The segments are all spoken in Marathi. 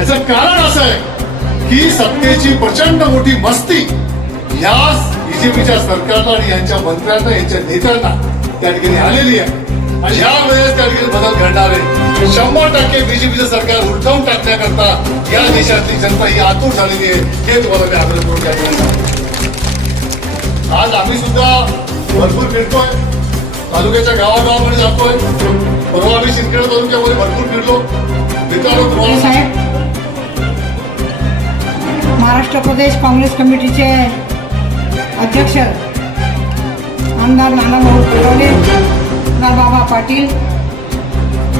याचं कारण असं आहे की सत्तेची प्रचंड मोठी मस्ती या बीजेपीच्या सरकारला आणि यांच्या मंत्र्यांना यांच्या नेत्यांना त्या ठिकाणी आलेली आहे. आणि ह्या वेळेस त्या ठिकाणी बदल घडणार आहे. 100% बीजेपीचं सरकार उलटवून टाकण्याकरता या देशातली जनता ही आतुर झालेली आहे. हे तुम्हाला मी आग्रहपूर्वक या ठिकाणी सांगतो. आज आम्ही सुद्धा भरपूर फिरतोय, तालुक्याच्या गावागावामध्ये जातोय. परवा आम्ही शिंदखेडा तालुक्यामध्ये भरपूर फिरलो. मित्रांनो तुम्हाला साहेब, महाराष्ट्र प्रदेश काँग्रेस कमिटीचे अध्यक्ष आमदार नानाभाऊ पटोले, बाबा पाटील,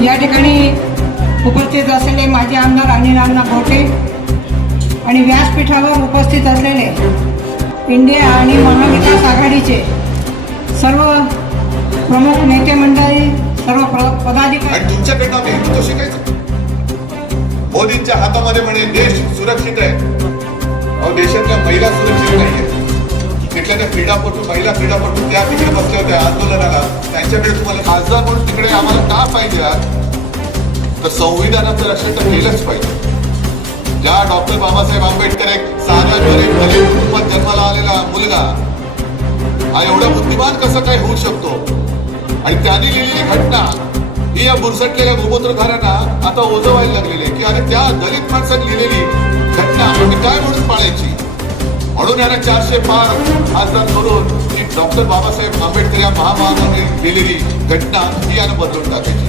या ठिकाणी उपस्थित असलेले माजी आमदार अनिल गोटे आणि व्यासपीठावर उपस्थित असलेले इंडिया आणि महाविकास आघाडीचे सर्व प्रमुख नेते मंडळी, सर्व पदाधिकारी. आणि तुमच्याकडनं आम्ही हिंदुत्व शिकायचं. मोदींच्या हातामध्ये म्हणे देश सुरक्षित आहे. अहो, देशातल्या महिला सुरक्षित नाहीये. तिथल्या त्या क्रीडापटू, महिला क्रीडापटू त्या तिकडे बसल्या होत्या आंदोलनाला. त्यांच्याकडे तुम्हाला खासदार म्हणून तिकडे आम्हाला का पाहिजे आहात? तर संविधानाचं रक्षण तर केलंच पाहिजे. ज्या डॉक्टर बाबासाहेब आंबेडकर एक साधा गरीब दलित कुटुंबात जन्माला आलेला मुलगा हा एवढा बुद्धिमान कसं काय होऊ शकतो? आणि त्यांनी लिहिलेली घटना ही या बुरसटलेल्या गोमूत्रधारांना आता ओझवायला लागलेली आहे की अरे त्या दलित माणसाने लिहिलेली घटना आम्ही काय म्हणून पाळायची? म्हणून यांना 400 पार खासदार करून की डॉक्टर बाबासाहेब आंबेडकर या महामानवाने लिहिलेली घटना ही यानं बदलून टाकायची.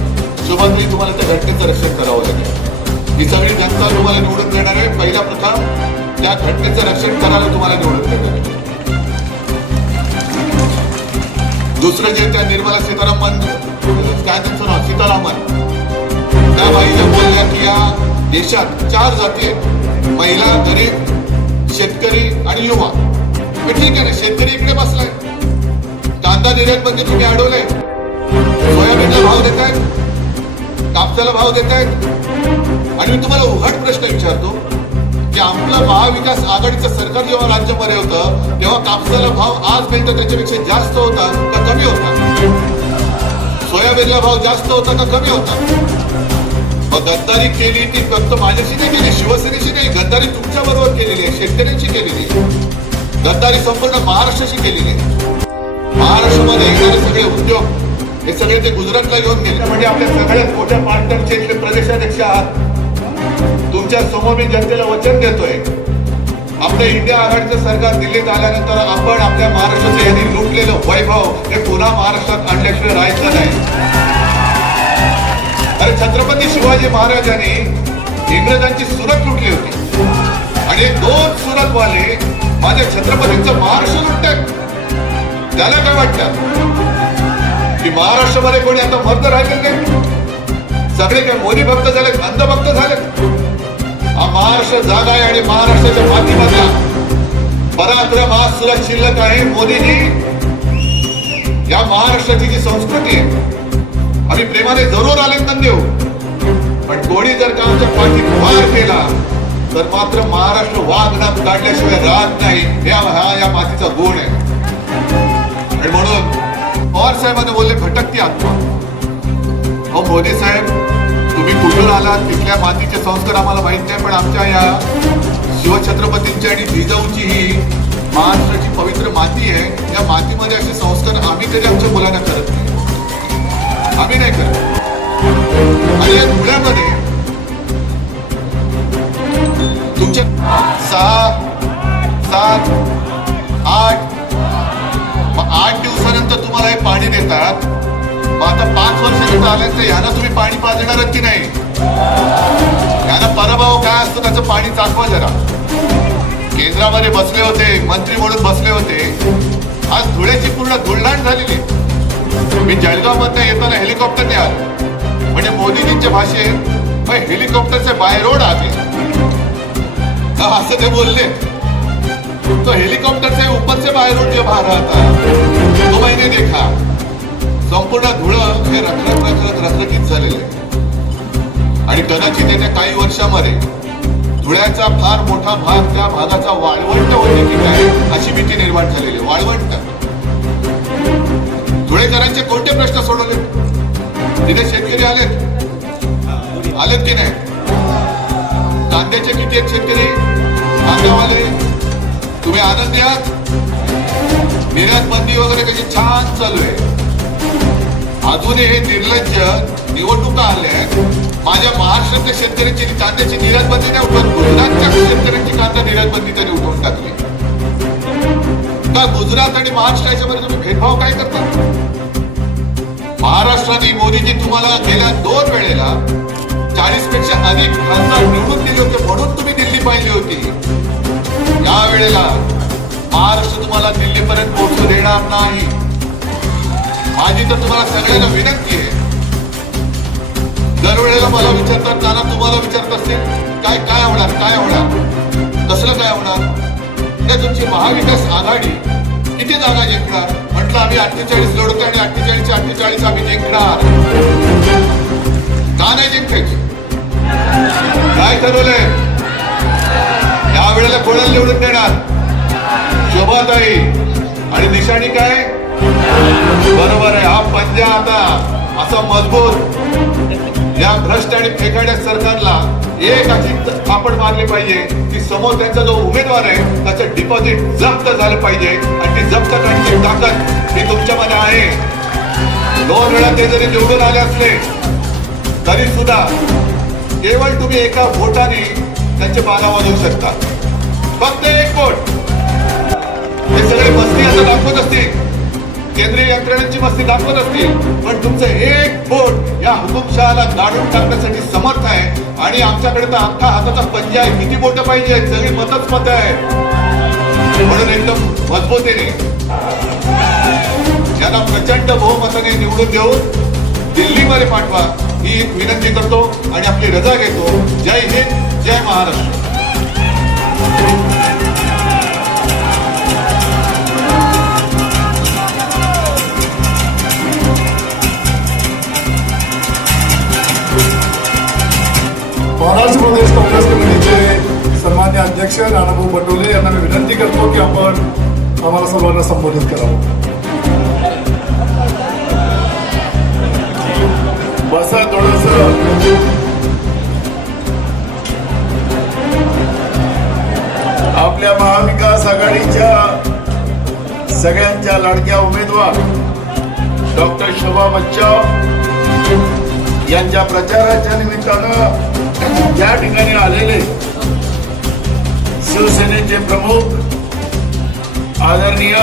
शुभांगी, तुम्हाला त्या घटनेचं रक्षण करावं लागेल. ही सगळी जनता तुम्हाला निवडून देणार आहे. पहिला प्रथम त्या घटनेचं रक्षण करायला तुम्हाला निवडून देणार आहे. दुसरं जे त्या निर्मला सीतारामन, काय त्यांचं नाव, सीतारामन, त्या बाईच्या बोलल्या की या देशात 4 जाती आहेत: महिला, गरीब, शेतकरी आणि युवा. ठीक आहे ना, शेतकरी इकडे बसलाय, कांदा निर्यातमध्ये तुम्ही अडवलंय, सोयाबीनला भाव देतायत, कापसाला भाव देतायत. आणि मी तुम्हाला उघड प्रश्न विचारतो की आपलं महाविकास आघाडीचं सरकार जेव्हा राज्यामध्ये होतं तेव्हा कापसाला भाव आज मिळतो त्याच्यापेक्षा जास्त होता का कमी होता? सोयाबीनला भाव जास्त होता का कमी होता? मग गद्दारी केली ती फक्त माझ्याशी नाही केली, शिवसेनेशी नाही. गद्दारी तुमच्या बरोबर केलेली आहे, शेतकऱ्यांची केलेली आहे. गद्दारी संपूर्ण महाराष्ट्राशी केलेली आहे. महाराष्ट्रामध्ये येणारे सगळे उद्योग हे सगळे ते गुजरातला घेऊन गेले. म्हणजे आपल्या सगळ्यात मोठ्या पार्टनरचे इथले प्रदेशाध्यक्ष आहात. तुमच्या समोर मी जनतेला वचन देतोय, आपलं इंडिया आघाडीचं सरकार दिल्लीत आल्यानंतर आपण आपल्या महाराष्ट्राचं यांनी लुटलेलं वैभव हे पुन्हा महाराष्ट्रात आणल्याशिवाय राहायचं नाही. अरे छत्रपती शिवाजी महाराजांनी इंग्रजांची सुरत लुटली होती आणि 2 सुरतवाले माझ्या छत्रपतींचं महाराष्ट्र लुटतात. त्याला काय वाटतं की महाराष्ट्रामध्ये कोणी आता मर्द राहिले नाही? सगळे काय मोदी भक्त झालेत, अंधभक्त झालेत? हा महाराष्ट्र जागा आहे आणि महाराष्ट्राच्या मातीमधला पराक्रम हा सुरत शिल्लक आहे. मोदीजी, या महाराष्ट्राची जी संस्कृती आहे आम्ही प्रेमाने जरूर आलिंगन देऊ, पण कोणी जर का आमच्या पाठीत वार केला तर मात्र महाराष्ट्र वाघनात काढल्याशिवाय राहत नाही. हा या मातीचा गुण आहे. आणि म्हणून पवार साहेबांनी बोलले भटकती आत्मा. अहो मोदी साहेब, तुम्ही कुठून आलात, तिथल्या मातीचे संस्कार आम्हाला माहित नाही, पण आमच्या या शिवछत्रपतींची आणि जिजाऊची ही महाराष्ट्राची पवित्र माती आहे. या मातीमध्ये असे संस्कार आम्ही कधी आमच्या मुलांना करत नाही, आम्ही नाही करत. आणि या धुळ्यामध्ये तुमच्या 6, 7, 8 दिवसानंतर तुम्हाला हे पाणी देतात. मग आता 5 वर्षानंतर आल्यानंतर यांना तुम्ही पाणी पाजणार की नाही? यांना पराभव काय असतो त्याचं पाणी चाचवा जरा. केंद्रामध्ये बसले होते, मंत्री म्हणून बसले होते. आज धुळ्याची पूर्ण धुळधाण झालेली. मी जळगाव मधनं येताना हेलिकॉप्टरने आलो. म्हणजे मोदीजींच्या भाषेत हेलिकॉप्टर से बाय रोड आगे, असं ते बोलले. तो हेलिकॉप्टर से ऊपर से बाय रोड जे बाहेर आता तो मैंने देखा. संपूर्ण धुळं हे रखरखीत झालेले आणि कदाचित येत्या काही वर्षामध्ये धुळ्याचा फार मोठा भाग त्या भागाचा वाळवंट होते की काय अशी भीती निर्माण झालेली. वाळवंट. धुळेकरांचे कोणते प्रश्न सोडवले? तिथे शेतकरी आलेत की नाही? कांद्याचे किती आहेत शेतकरी कांद्यावाले तुम्ही आनंदी आहात निर्यात बंदी वगैरे कशी छान चालू आहे अजूनही हे निर्लज्ज निवडणुका आल्या माझ्या महाराष्ट्रातल्या शेतकऱ्यांची कांद्याची निर्यात बंदी नाही उठवत गुजरातच्या शेतकऱ्यांची कांदा निर्यात बंदी त्यांनी उठवून टाकली का गुजरात आणि महाराष्ट्र याच्यामध्ये तुम्ही भेदभाव काय करता महाराष्ट्राने मोदीजी तुम्हाला गेल्या 2 वेळेला 40 पेक्षा अधिक खासदार निवडून दिले होते म्हणून तुम्ही दिल्ली पाहिली होती या वेळेला महाराष्ट्र तुम्हाला दिल्लीपर्यंत पोहोचू देणार नाही माझी तर तुम्हाला सगळ्यांना विनंती आहे दरवेळेला मला विचारतात नाना तुम्हाला विचारत असतील काय होणार कसलं काय होणार तुमची महाविकास आघाडी किती जागा जिंकणार म्हटलं आम्ही 48 लढवतो आणि 48 आम्ही जिंकणार का नाही जिंकायची काय ठरवलंय यावेळेला कोणाला निवडून देणार शोभाताई आणि निशाणी काय बरोबर आहे हा पंजा आता असा मजबूत या भ्रष्ट आणि फेकाड्या सरकारला एक अशी थापड मारली पाहिजे की समोर त्यांचा जो उमेदवार आहे त्याचं डिपॉझिट जप्त झालं पाहिजे आणि ती जप्त करण्याची ताकद ही तुमच्यामध्ये आहे 2 वेळा ते जरी निवडून आले असले तरी सुद्धा केवळ तुम्ही एका वोटाने त्यांचे बागा वाजवू शकता फक्त 1 वोट हे सगळे मस्ती असं दाखवत असतील केंद्रीय यंत्रणेची मस्ती दाखवत असतील पण तुमचं 1 वोट या हुकुमशहाला गाडून टाकण्यासाठी समर्थ आहे आणि आमच्याकडे तर अख्खा हाताचा पंजा आहे किती बोटं पाहिजे सगळी मतच मत आहे म्हणून एकदम मजबूतीने यांना प्रचंड बहुमताने निवडून देऊन दिल्लीमध्ये पाठवा ही एक विनंती करतो आणि आपली रजा घेतो जय हिंद जय महाराष्ट्र महाराष्ट्र प्रदेश काँग्रेस कमिटीचे सन्मान्य अध्यक्ष नानाभाऊ पटोले यांना मी विनंती करतो की आपण आम्हाला सर्वांना संबोधित करावं बसा थोडस आपल्या महाविकास आघाडीच्या सगळ्यांच्या लाडक्या उमेदवार डॉक्टर शोभा बच्चाव यांच्या प्रचाराच्या निमित्तानं या ठिकाणी आलेले शिवसेनेचे प्रमुख आदरणीय